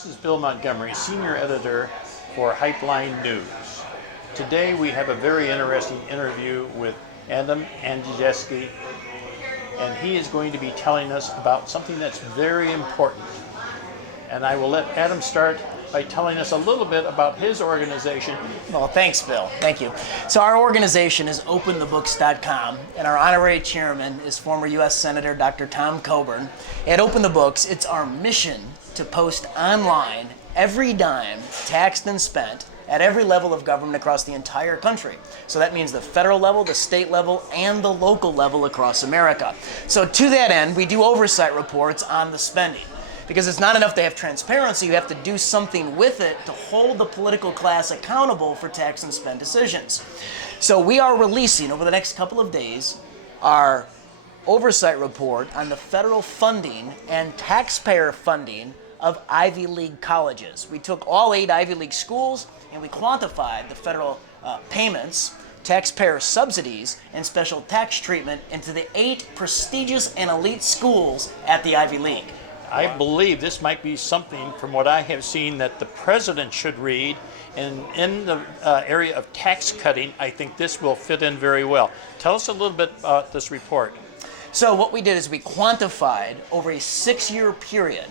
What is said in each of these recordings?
This is Bill Montgomery, Senior Editor for Pipeline News. Today we have a very interesting interview with Adam Andrzejewski, and he is going to be telling us about something that's very important. And I will let Adam start by telling us a little bit about his organization. Well, thanks, Bill. Thank you. So our organization is openthebooks.com, and our honorary chairman is former U.S. Senator Dr. Tom Coburn. At Open the Books, it's our mission to post online every dime taxed and spent at every level of government across the entire country. So that means the federal level, the state level, and the local level across America. So to that end, we do oversight reports on the spending. Because it's not enough to have transparency, you have to do something with it to hold the political class accountable for tax and spend decisions. So we are releasing over the next couple of days our oversight report on the federal funding and taxpayer funding of Ivy League colleges. We took all 8 Ivy League schools and we quantified the federal payments, taxpayer subsidies, and special tax treatment into the 8 prestigious and elite schools at the Ivy League. I believe this might be something, from what I have seen, that the president should read. And in the area of tax cutting, I think this will fit in very well. Tell us a little bit about this report. So what we did is we quantified over a 6-year period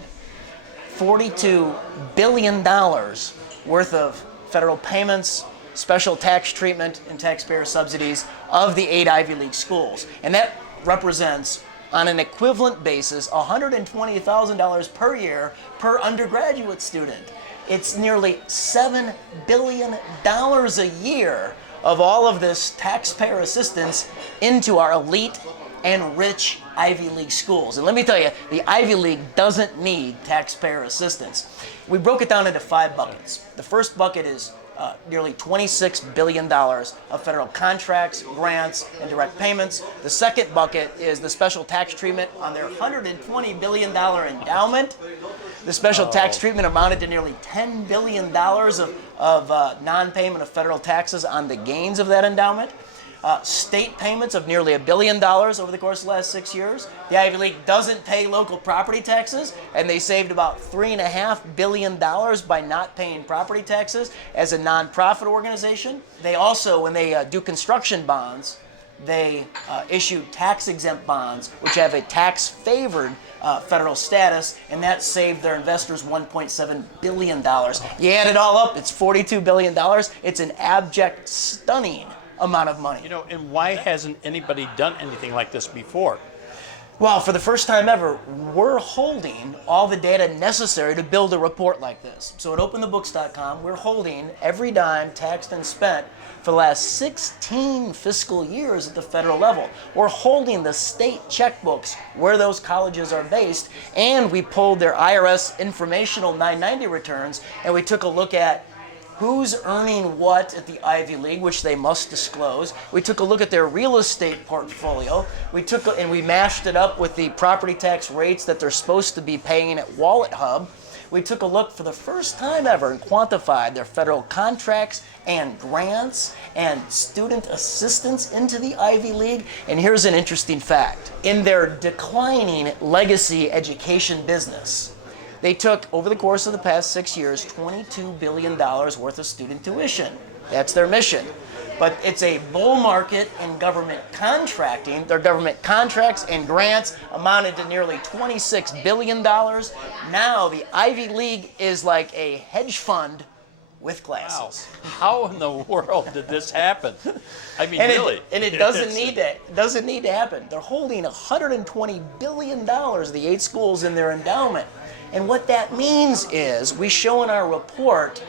$42 billion worth of federal payments, special tax treatment, and taxpayer subsidies of the 8 Ivy League schools. And that represents, on an equivalent basis, $120,000 per year per undergraduate student. It's nearly $7 billion a year of all of this taxpayer assistance into our elite and rich Ivy League schools. And let me tell you, the Ivy League doesn't need taxpayer assistance. We broke it down into 5 buckets. The first bucket is nearly $26 billion of federal contracts, grants, and direct payments. The second bucket is the special tax treatment on their $120 billion endowment. The special tax treatment amounted to nearly $10 billion of non-payment of federal taxes on the gains of that endowment. State payments of nearly $1 billion over the course of the last 6 years. The Ivy League doesn't pay local property taxes, and they saved about $3.5 billion by not paying property taxes as a nonprofit organization. They also, when they do construction bonds, they issue tax-exempt bonds, which have a tax-favored federal status, and that saved their investors $1.7 billion. You add it all up, it's $42 billion. It's an abject, stunning amount of money. You know, and why hasn't anybody done anything like this before? Well, for the first time ever, we're holding all the data necessary to build a report like this. So at openthebooks.com, we're holding every dime taxed and spent for the last 16 fiscal years at the federal level. We're holding the state checkbooks where those colleges are based, and we pulled their IRS informational 990 returns, and we took a look at who's earning what at the Ivy League, which they must disclose. We took a look at their real estate portfolio. We mashed it up with the property tax rates that they're supposed to be paying at Wallet Hub. We took a look for the first time ever and quantified their federal contracts and grants and student assistance into the Ivy League. And here's an interesting fact. In their declining legacy education business, they took, over the course of the past 6 years, $22 billion worth of student tuition. That's their mission. But it's a bull market in government contracting. Their government contracts and grants amounted to nearly $26 billion. Now the Ivy League is like a hedge fund with glasses. Wow. How in the world did this happen? I mean, and really. It doesn't need to. It doesn't need to happen. They're holding $120 billion, the 8 schools, in their endowment. And what that means is, we show in our report,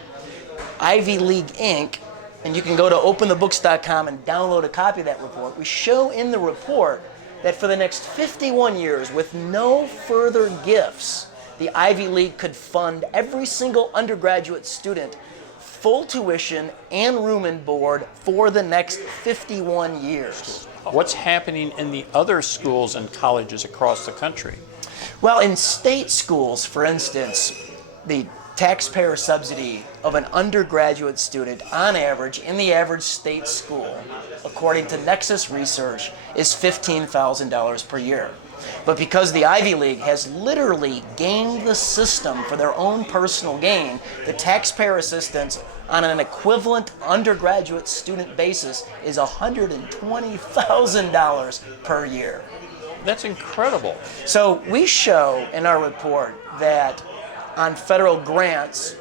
Ivy League Inc., and you can go to openthebooks.com and download a copy of that report. We show in the report that for the next 51 years, with no further gifts, the Ivy League could fund every single undergraduate student full tuition and room and board for the next 51 years. What's happening in the other schools and colleges across the country? Well, in state schools, for instance, the taxpayer subsidy of an undergraduate student, on average, in the average state school, according to Nexus Research, is $15,000 per year. But because the Ivy League has literally gamed the system for their own personal gain, the taxpayer assistance on an equivalent undergraduate student basis is $120,000 per year. That's incredible. So we show in our report that on federal grants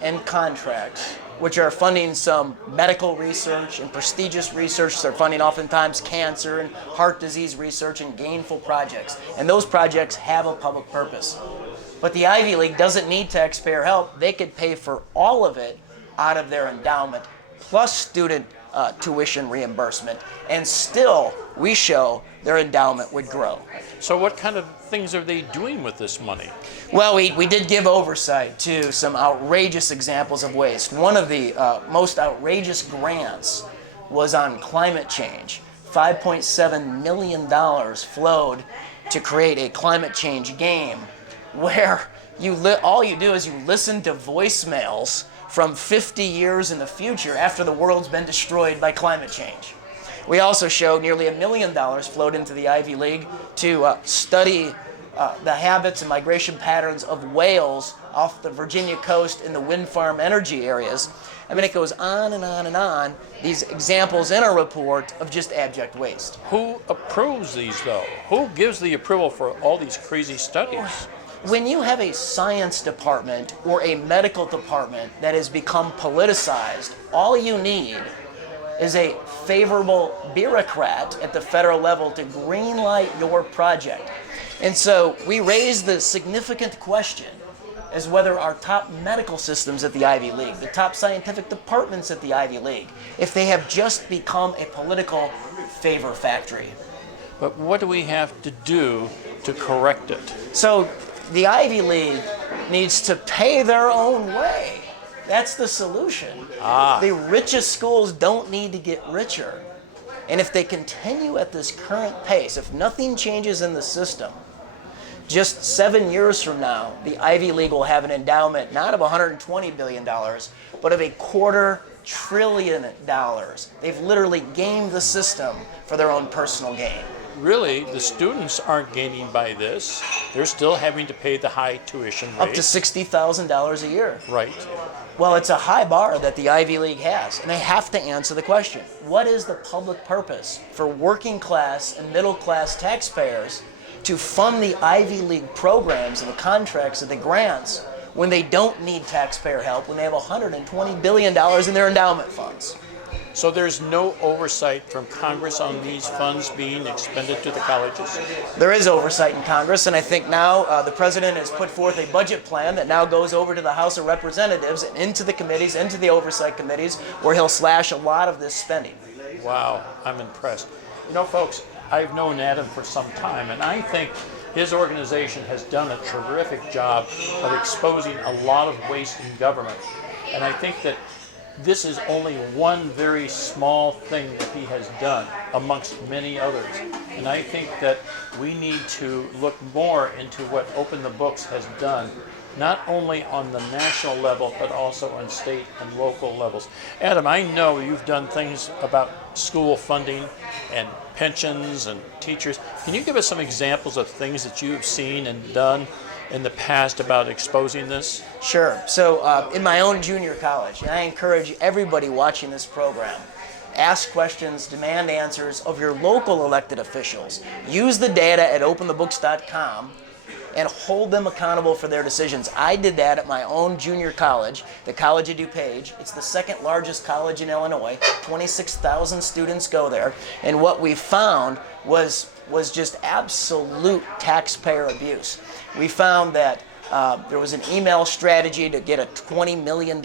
and contracts, which are funding some medical research and prestigious research, they're funding oftentimes cancer and heart disease research and gainful projects. And those projects have a public purpose. But the Ivy League doesn't need taxpayer help. They could pay for all of it out of their endowment, plus student tuition reimbursement, and still we show their endowment would grow. So what kind of things are they doing with this money? Well, we did give oversight to some outrageous examples of waste. One of the most outrageous grants was on climate change. $5.7 million flowed to create a climate change game where all you do is you listen to voicemails from 50 years in the future after the world's been destroyed by climate change. We also showed nearly $1 million flowed into the Ivy League to study the habits and migration patterns of whales off the Virginia coast in the wind farm energy areas. I mean, it goes on and on and on, these examples in our report of just abject waste. Who approves these, though? Who gives the approval for all these crazy studies? When you have a science department or a medical department that has become politicized, all you need is a favorable bureaucrat at the federal level to greenlight your project. And so we raise the significant question as whether our top medical systems at the Ivy League, the top scientific departments at the Ivy League, if they have just become a political favor factory. But what do we have to do to correct it? So the Ivy League needs to pay their own way. That's the solution. The richest schools don't need to get richer. And if they continue at this current pace, if nothing changes in the system, just 7 years from now, the Ivy League will have an endowment not of $120 billion, but of $250 billion. They've literally gamed the system for their own personal gain. Really, the students aren't gaining by this. They're still having to pay the high tuition rate. Up to $60,000 a year. Right. Well, it's a high bar that the Ivy League has, and they have to answer the question, what is the public purpose for working class and middle class taxpayers to fund the Ivy League programs and the contracts and the grants when they don't need taxpayer help, when they have $120 billion in their endowment funds? So there's no oversight from Congress on these funds being expended to the colleges? There is oversight in Congress, and I think now the president has put forth a budget plan that now goes over to the House of Representatives and into the committees, into the oversight committees, where he'll slash a lot of this spending. Wow, I'm impressed. You know, folks, I've known Adam for some time, and I think his organization has done a terrific job of exposing a lot of waste in government. And I think that this is only one very small thing that he has done amongst many others. And I think that we need to look more into what Open the Books has done, not only on the national level, but also on state and local levels. Adam, I know you've done things about school funding and pensions and teachers. Can you give us some examples of things that you've seen and done in the past about exposing this? Sure. So in my own junior college, and I encourage everybody watching this program, ask questions, demand answers of your local elected officials. Use the data at openthebooks.com and hold them accountable for their decisions. I did that at my own junior college, the College of DuPage. It's the second largest college in Illinois. 26,000 students go there. And what we found was just absolute taxpayer abuse. We found that there was an email strategy to get a $20 million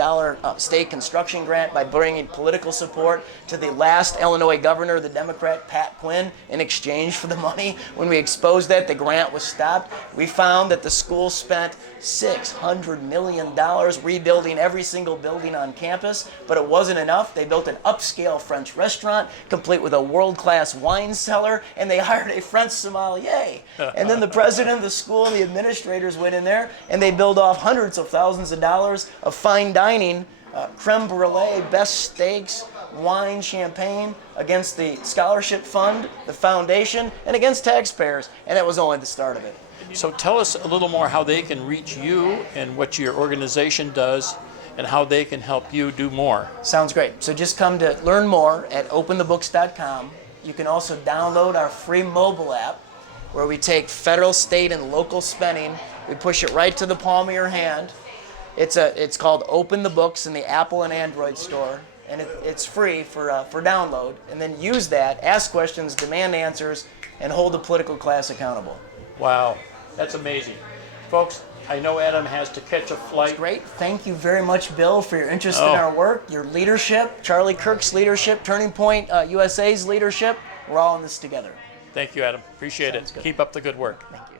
state construction grant by bringing political support to the last Illinois governor, the Democrat Pat Quinn, in exchange for the money. When we exposed that, the grant was stopped. We found that the school spent $600 million rebuilding every single building on campus, but it wasn't enough. They built an upscale French restaurant, complete with a world-class wine cellar, and they hired a French sommelier. And then the president of the school and the administrators went in there, and they build off hundreds of thousands of dollars of fine dining, creme brulee, best steaks, wine, champagne, against the scholarship fund, the foundation, and against taxpayers. And that was only the start of it. So tell us a little more how they can reach you and what your organization does and how they can help you do more. Sounds great. So just come to learn more at openthebooks.com. You can also download our free mobile app where we take federal, state, and local spending. We push it right to the palm of your hand. It's called Open the Books in the Apple and Android store, and it's free for download. And then use that, ask questions, demand answers, and hold the political class accountable. Wow, that's amazing. Folks, I know Adam has to catch a flight. Great. Thank you very much, Bill, for your interest in our work, your leadership, Charlie Kirk's leadership, Turning Point USA's leadership. We're all in this together. Thank you, Adam. Appreciate it. Sounds good. Keep up the good work. Thank you.